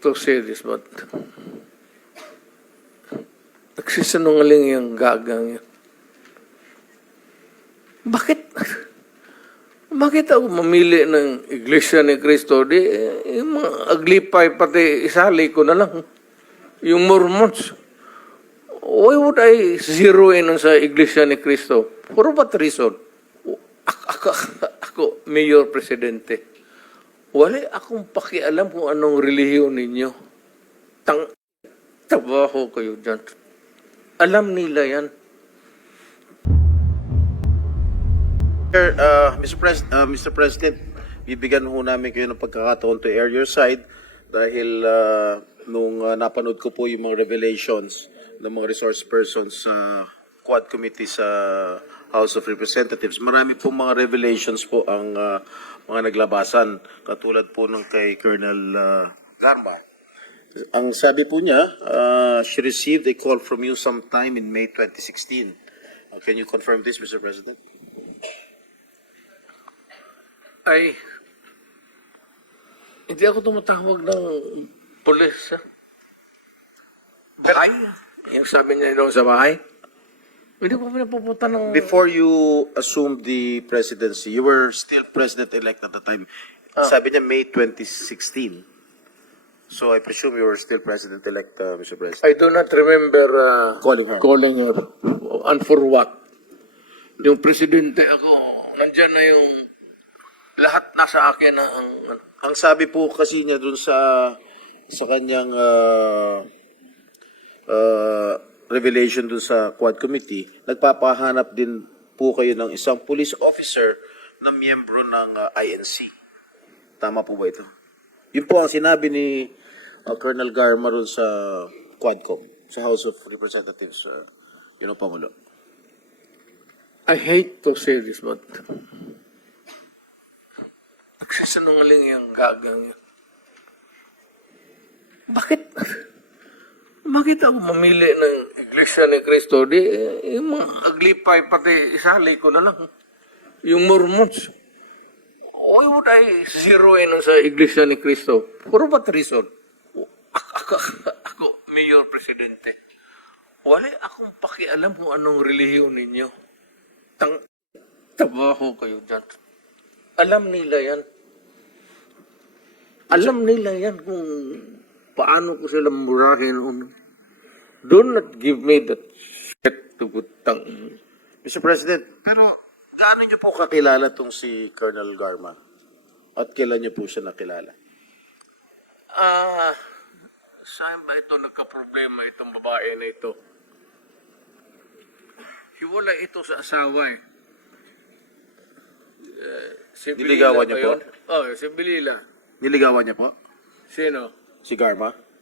hate to say this, but nagsisinungaling yung gagang yan. Bakit ako mamili ng Iglesia ni Cristo? Di, yung mga aglipay, pati isali ko na lang. Yung Mormons. Why would I zero in sa Iglesia ni Cristo? For what reason? Ako, Mayor Presidente. Wala akong pakialam kung anong relihiyon ninyo. Trabaho kayo dyan. Alam nila yan. Mr. President, bibigyan ho namin kayo ng pagkakataon to air your side dahil nung napanood ko po yung mga revelations ng mga resource persons sa Quad Committee sa House of Representatives. Marami pong mga revelations po ang mga naglabasan, katulad po ng kay Colonel Garma. Ang sabi po niya, she received a call from you sometime in May 2016. Can you confirm this, Mr. President? Ay, hindi ako tumatawag ng polis. Bahay? Yung sabi niya doon sa bahay? Hindi ko pinapupunta ng... Before you assumed the presidency, you were still president-elect at the time. Sabi niya May 2016. So I presume you were still president-elect, Mr. President. I do not remember Calling her. And for what? Yung presidente ako, nandyan na yung lahat nasa akin na Ang sabi po kasi niya dun sa kanyang revelation dun sa Quad Committee, nagpapahanap din po kayo ng isang police officer na miyembro ng INC. Tama po ba ito? Yun po ang sinabi ni Colonel Garma ron sa Quadcom, sa House of Representatives, Pangulo. I hate to say this, but nagsisinungaling yung gagang yan. Bakit ako mamili ng Iglesia ni Cristo? Di, yung mga aglipay, pati isali ko na lang. Yung Mormons. Why would I zero in sa Iglesia ni Cristo? For what reason? Ako, Mayor Presidente. Wala akong pakialam kung anong relihiyon ninyo. Trabaho kayo dyan. Alam nila yan. Alam nila yan kung paano ko sila murahin. Do not give me that shit to butang. Mr. President, pero gaano niyo po kakilala tong si Colonel Garma? At kailan niyo po siya nakilala? Saan ba ito nagka-problema itong babae na ito? Hiwala ito sa asawa eh. Si Niligawan niya po? Si Belila. Niligawan niya po? Sino? Si Garma?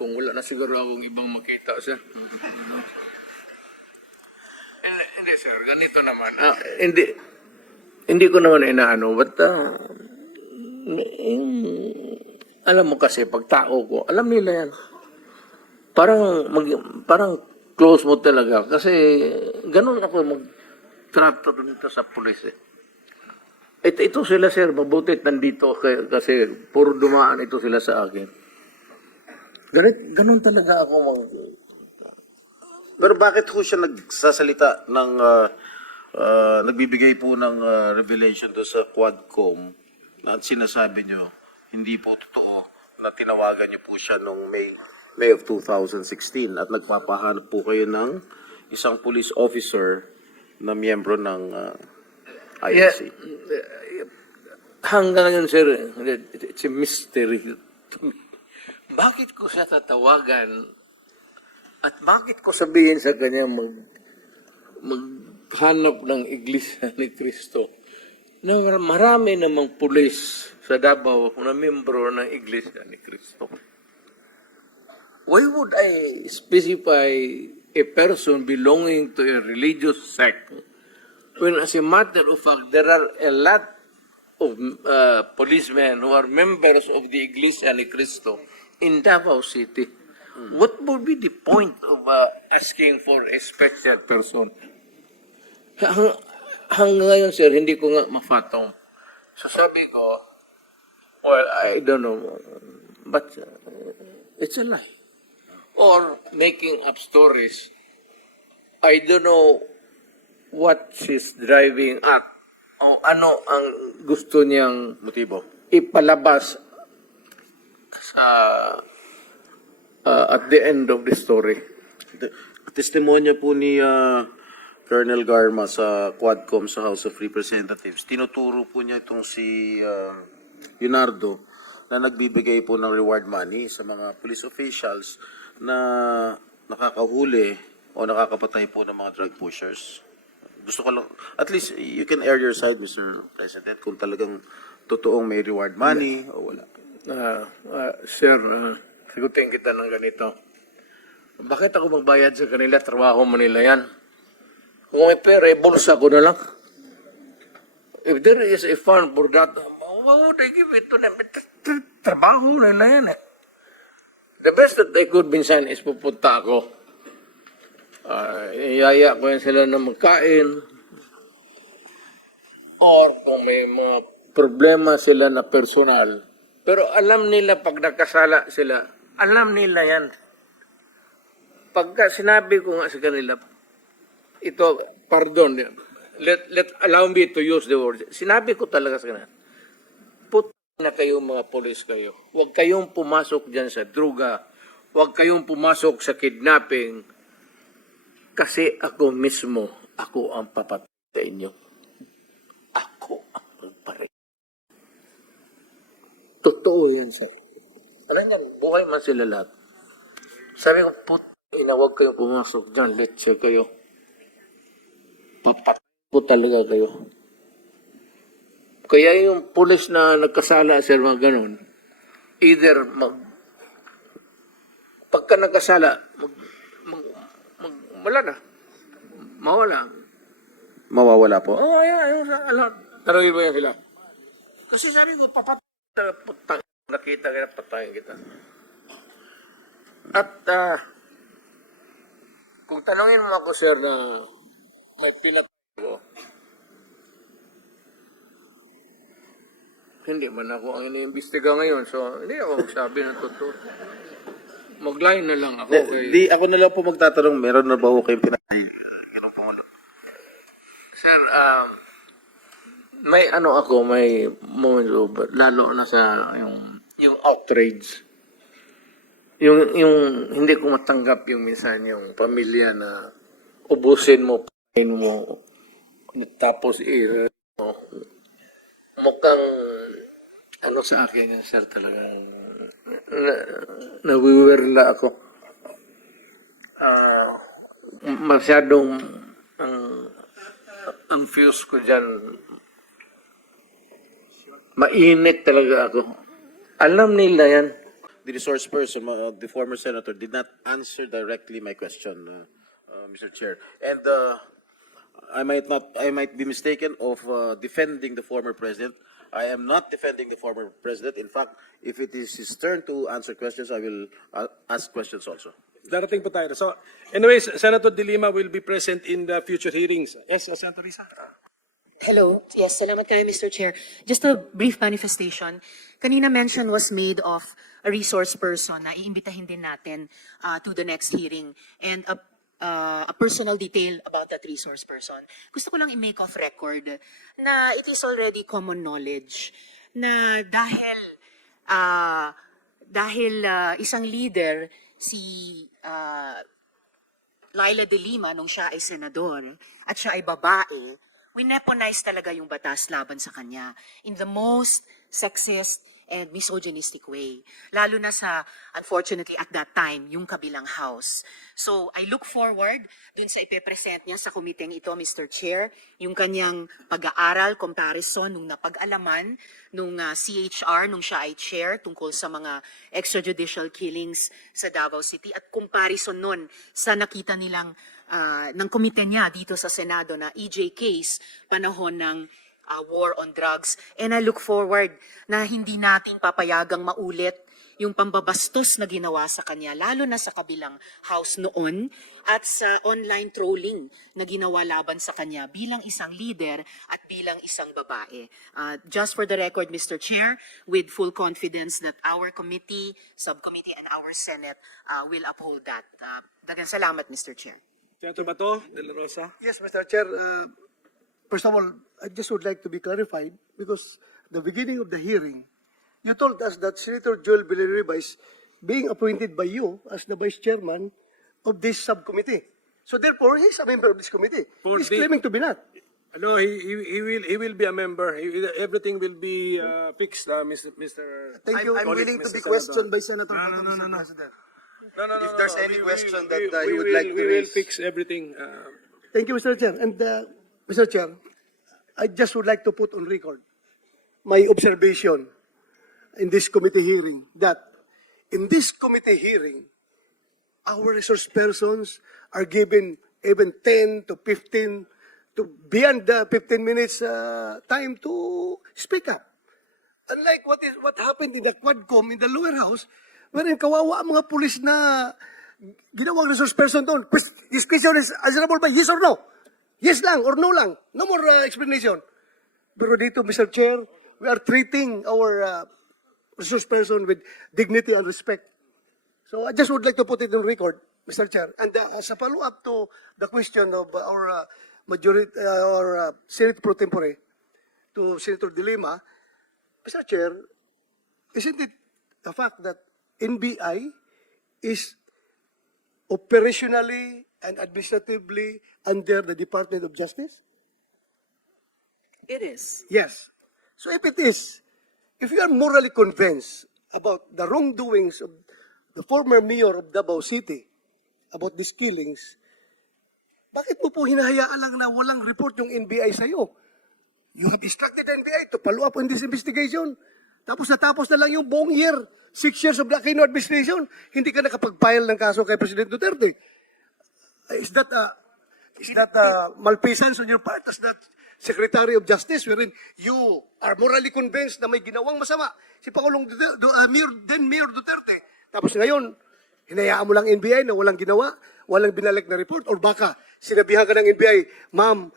Kung wala na siguro akong ibang makita siya. Hindi sir, ganito naman. Hindi ko naman inaano, but alam mo kasi, pag tao ko, alam nila yan. Parang close mo talaga. Kasi ganun ako mag-trato dito sa pulis eh. Ito sila sir, mabutit nandito kasi puro dumaan ito sila sa akin. Ganun talaga ako Pero bakit ho siya nagsasalita ng nagbibigay po ng revelation do sa Quadcom at sinasabi nyo hindi po totoo na tinawagan niyo po siya noong May of 2016 at nagpapahanap po kayo ng isang police officer na miyembro ng INC? Hanggang ngayon sir, it's a mystery to me. Bakit ko siya tatawagan at bakit ko sabihin sa kanya maghanap ng Iglesia ni Cristo na marami namang pulis sa Davao na membro ng Iglesia ni Cristo? Why would I specify a person belonging to a religious sect when as a matter of fact there are a lot of policemen who are members of the Iglesia ni Cristo in Davao City? What would be the point of asking for a special person? hanggang ngayon, sir, hindi ko nga mafatong. So sabi ko, well, I don't know, but it's a lie. Or making up stories. I don't know what she's driving at. O ano ang gusto niyang Motibo. ipalabas sa at the end of the story. Testimonya po ni Colonel Garma sa Quadcom sa House of Representatives, tinuturo po niya itong si Leonardo na nagbibigay po ng reward money sa mga police officials na nakakahuli o nakakapatay po ng mga drug pushers. Gusto ko lang, at least you can air your side, Mr. President, kung talagang totoong may reward money o wala. Sir, sagutin kita ng ganito. Bakit ako magbayad sa kanila? Trabaho mo nila yan. Kung may pera, bulsa ko na lang. If there is a fund for that, why would I give it to them? Trabaho nila yan eh. The best that they could minsan is pupunta ako. Iyaya ko yan sila na magkain. Or kung may mga problema sila na personal. Pero alam nila pag nakasala sila, alam nila yan. Pagka sinabi ko nga sa kanila, ito, pardon, allow me to use the word. Sinabi ko talaga sa kanila, put na kayo mga polis kayo. Huwag kayong pumasok dyan sa druga. Huwag kayong pumasok sa kidnapping. Kasi ako mismo, ako ang papatay sa inyo. Ako ang pare. Totoo yan sa'yo. Alam niyan, buhay man sila lahat. Sabi ko, huwag kayong pumasok dyan, let's say kayo. Papatay ko talaga kayo. Kaya yung pulis na nagkasala, sir, mga ganun, either pagka nagkasala, wala na. Mawawala po? Oo, yan. Tarangin mo yan sila. Kasi sabi ko, putang, nakita kita, patayin kita. At, kung tanongin mo ako, sir, na may pinatay ko, hindi man ako ang iniimbestiga ngayon, so hindi ako magsabi ng totoo. Mag-line na lang ako. Di ako na lang po magtatanong, meron na ba ho kayong pinatay? Ganun po. Sir, may moments of, lalo na sa yung outrage. Yung hindi ko matanggap yung minsan yung pamilya na ubusin mo, pain mo, tapos mukhang sa akin yan, sir, talagang nawiwirla ako. Masyadong ang fuse ko dyan, mainit talaga ako. Alam nila yan. The resource person, the former senator, did not answer directly my question, Mr. Chair. And I might be mistaken of defending the former president. I am not defending the former president. In fact, if it is his turn to answer questions, I will ask questions also. Darating po tayo. So, anyways, Senator De Lima will be present in the future hearings. Yes, Senator Risa. Hello. Yes, salamat kayo, Mr. Chair. Just a brief manifestation. Kanina mention was made of a resource person na iimbitahin din natin to the next hearing and a personal detail about that resource person. Gusto ko lang i-make off record na it is already common knowledge na dahil isang leader, si Laila De Lima, nung siya ay senador at siya ay babae, wineponize talaga yung batas laban sa kanya in the most sexist and misogynistic way. Lalo na sa, unfortunately, at that time, yung kabilang house. So, I look forward dun sa ipepresent niya sa komiteng ito, Mr. Chair, yung kanyang pag-aaral, comparison, nung napag-alaman, nung CHR, nung siya ay chair, tungkol sa mga extrajudicial killings sa Davao City, at comparison nun sa nakita nilang ng komite niya dito sa Senado na EJ case, panahon ng war on drugs. And I look forward na hindi nating papayagang maulit yung pambabastos na ginawa sa kanya, lalo na sa kabilang house noon, at sa online trolling na ginawa laban sa kanya bilang isang leader at bilang isang babae. Just for the record, Mr. Chair, with full confidence that our committee, subcommittee, and our Senate will uphold that. Daghang salamat, Mr. Chair. Senator Bato de la Rosa. Yes, Mr. Chair. First of all, I just would like to be clarified because the beginning of the hearing, you told us that Senator Joel Villarriba is being appointed by you as the vice chairman of this subcommittee. So therefore, he's a member of this committee. For He's the- claiming to be not. No, he will be a member. Everything will be fixed, Mr. Thank you. I'm willing to be questioned by Senator Bato, Mr. President. No, If there's any question that we you would like to we will raise. fix everything. Thank you, Mr. Chair. And Mr. Chair, I just would like to put on record my observation in this committee hearing that in this committee hearing, our resource persons are given even 10 to 15 to beyond the 15 minutes time to speak up. Unlike what happened in the Quadcom in the lower house, wherein kawawa ang mga pulis na ginawang resource person doon. This question is answerable by yes or no. Yes lang or no lang. No more explanation. Pero dito, Mr. Chair, we are treating our resource person with dignity and respect. So I just would like to put it on record, Mr. Chair. And as a follow-up to the question of our majority or Senate Pro Tempore to Senator De Lima, Mr. Chair, isn't it the fact that NBI is operationally and administratively under the Department of Justice? It is. Yes. So if it is, if you are morally convinced about the wrongdoings of the former mayor of Davao City about these killings, bakit mo po hinahayaan lang na walang report yung NBI sa'yo? You have instructed the NBI to follow up on this investigation. Tapos natapos na lang yung buong year, 6 years of the Aquino administration, hindi ka nakapag-file ng kaso kay President Duterte. Is that malfeasance on your part as that Secretary of Justice wherein you are morally convinced na may ginawang masama si Pangulong Mayor Duterte. Tapos ngayon, hinayaan mo lang NBI na walang ginawa, walang binalik na report, or baka sinabihan ka ng NBI, ma'am,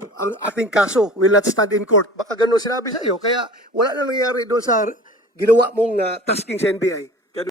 ang ating kaso will not stand in court. Baka gano'n sinabi sa iyo. Kaya wala na nangyayari doon sa ginawa mong tasking sa NBI.